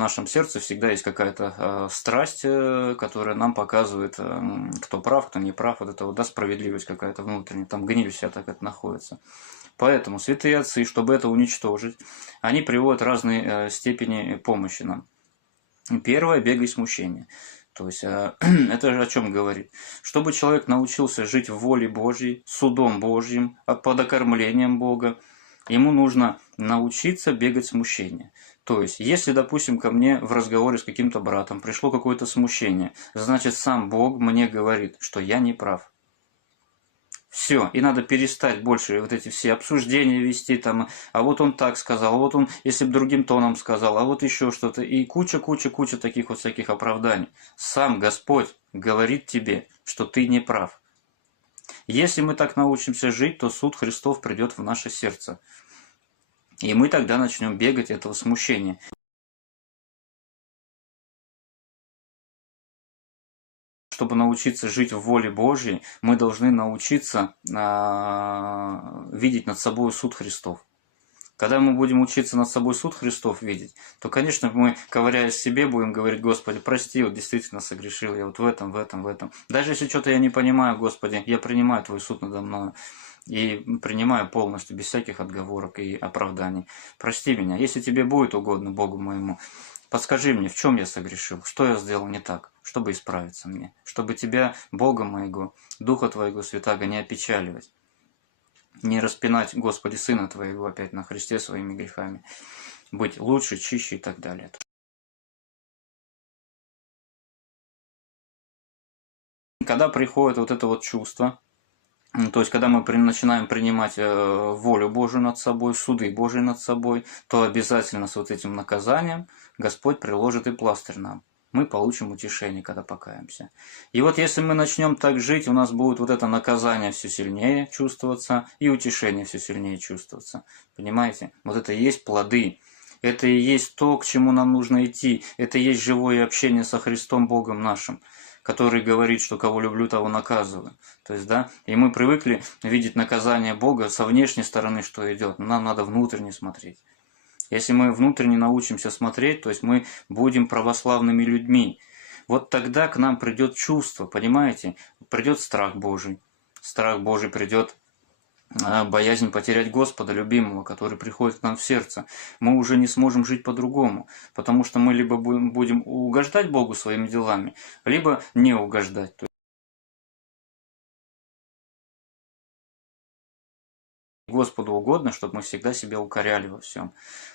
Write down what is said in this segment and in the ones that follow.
нашем сердце всегда есть какая-то страсть, которая нам показывает, кто прав, кто не прав, вот это вот, да, справедливость какая-то внутренняя, там гниль вся так это находится. Поэтому святые отцы, чтобы это уничтожить, они приводят разные степени помощи нам. Первое – бег и смущение. То есть это же о чем говорит? Чтобы человек научился жить в воле Божьей, судом Божьим, под окормлением Бога, ему нужно научиться бегать смущение. То есть, если, допустим, ко мне в разговоре с каким-то братом пришло какое-то смущение, значит, сам Бог мне говорит, что я не прав. Все, и надо перестать больше вот эти все обсуждения вести, там, а вот он так сказал, а вот он, если бы другим тоном сказал, а вот еще что-то, и куча таких вот всяких оправданий. Сам Господь говорит тебе, что ты не прав. Если мы так научимся жить, то суд Христов придет в наше сердце. И мы тогда начнем бегать этого смущения. Чтобы научиться жить в воле Божьей, мы должны научиться видеть над собой суд Христов. Когда мы будем учиться над собой суд Христов видеть, то, конечно, мы, ковыряясь в себе, будем говорить: Господи, прости, вот действительно согрешил я вот в этом. Даже если что-то я не понимаю, Господи, я принимаю Твой суд надо мной и принимаю полностью, без всяких отговорок и оправданий. Прости меня, если Тебе будет угодно, Богу моему, подскажи мне, в чем я согрешил, что я сделал не так, чтобы исправиться мне, чтобы Тебя, Бога моего, Духа Твоего Святаго, не опечаливать, не распинать, Господи, Сына Твоего опять на Христе своими грехами, быть лучше, чище и так далее. Когда приходит вот это вот чувство, то есть, когда мы начинаем принимать волю Божию над собой, суды Божии над собой, то обязательно с вот этим наказанием Господь приложит и пластырь нам. Мы получим утешение, когда покаемся. И вот если мы начнем так жить, у нас будет вот это наказание все сильнее чувствоваться, и утешение все сильнее чувствоваться. Понимаете? Вот это и есть плоды. Это и есть то, к чему нам нужно идти. Это и есть живое общение со Христом Богом нашим, который говорит, что кого люблю, того наказываю. То есть, да, и мы привыкли видеть наказание Бога со внешней стороны, что идет, но нам надо внутренне смотреть. Если мы внутренне научимся смотреть, то есть мы будем православными людьми. Вот тогда к нам придет чувство, понимаете? Придет страх Божий. Страх Божий придет, боязнь потерять Господа любимого, который приходит к нам в сердце. Мы уже не сможем жить по-другому, потому что мы либо будем угождать Богу своими делами, либо не угождать. Господу угодно, чтобы мы всегда себя укоряли во всем.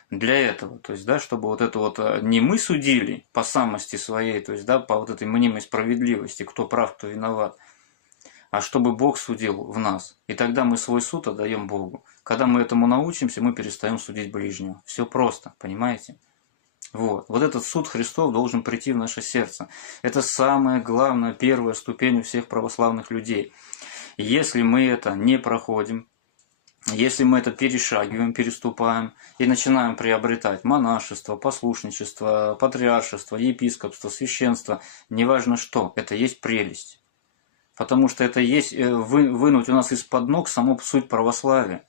Для этого, то есть, да, чтобы вот это вот не мы судили по самости своей, то есть, да, по вот этой мнимой справедливости, кто прав, кто виноват, а чтобы Бог судил в нас. И тогда мы свой суд отдаем Богу. Когда мы этому научимся, мы перестаем судить ближнего. Все просто, понимаете? Вот этот суд Христов должен прийти в наше сердце. Это самая главная, первая ступень у всех православных людей. Если мы это не проходим, если мы это перешагиваем, переступаем и начинаем приобретать монашество, послушничество, патриаршество, епископство, священство, неважно что, это есть прелесть. Потому что это есть вынуть у нас из-под ног саму суть православия,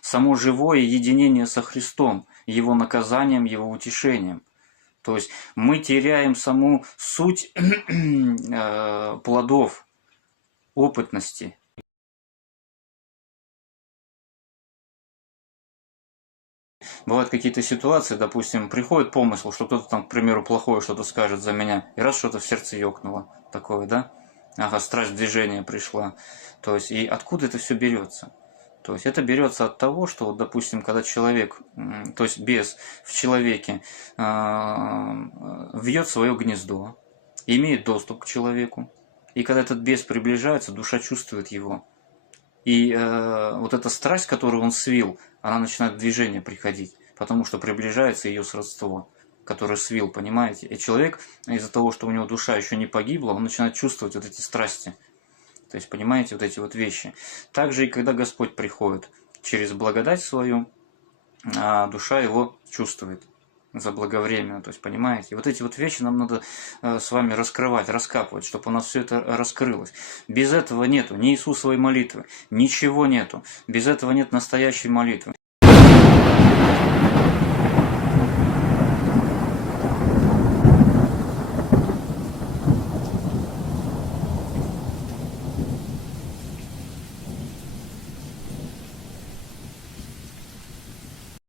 само живое единение со Христом, Его наказанием, Его утешением. То есть мы теряем саму суть плодов опытности. Бывают какие-то ситуации, допустим, приходит помысл, что кто-то там, к примеру, плохое что-то скажет за меня, и раз что-то в сердце ёкнуло, такое, да? Ага, страсть движения пришла. То есть, и откуда это все берется? То есть, это берется от того, что, вот, допустим, когда человек, то есть, бес в человеке вьет свое гнездо, имеет доступ к человеку, и когда этот бес приближается, душа чувствует его. И вот эта страсть, которую он свил, она начинает в движение приходить, потому что приближается ее сродство, которое свил, понимаете? И человек из-за того, что у него душа еще не погибла, он начинает чувствовать вот эти страсти. То есть, понимаете, вот эти вот вещи. Также и когда Господь приходит через благодать свою, душа его чувствует заблаговременно, то есть, понимаете, и вот эти вот вещи нам надо с вами раскрывать, раскапывать, чтобы у нас все это раскрылось. Без этого нету ни Иисусовой молитвы, ничего нету, без этого нет настоящей молитвы.